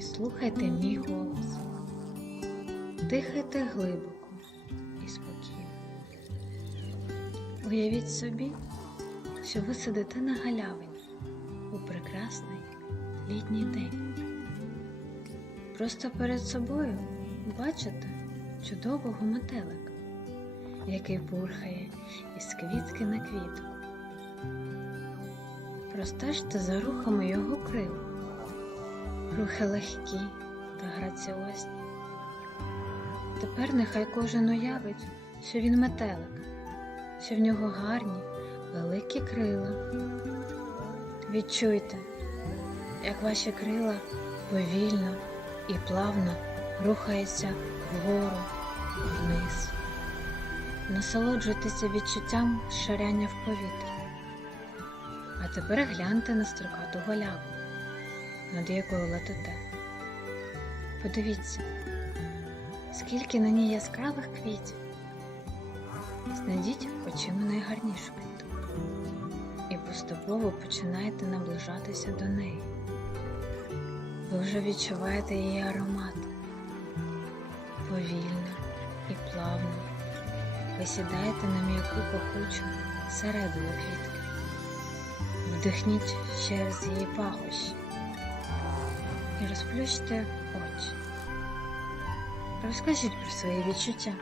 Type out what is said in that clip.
і слухайте мій голос. Дихайте глибоко і спокійно. Уявіть собі, що ви сидите на галявині у прекрасний літній день. Просто перед собою бачите чудового метелика, який пурхає із квітки на квітку. Простежте за рухами його крил. Рухи легкі та граціозні. Тепер нехай кожен уявить, що він метелик, що в нього гарні, великі крила. Відчуйте, як ваші крила повільно і плавно рухаються вгору, вниз. Насолоджуйтеся відчуттям ширяння в повітрі. А тепер гляньте на строкату галявину, над якою летите. Подивіться, скільки на ній яскравих квітів. Знайдіть очима найгарнішу квітку і поступово починаєте наближатися до неї. Ви вже відчуваєте її аромат. Повільно і плавно ви сідаєте на м'яку пахучу середину квітки. Вдихніть через її пахощі і розплющте очі. Розкажіть про свої відчуття.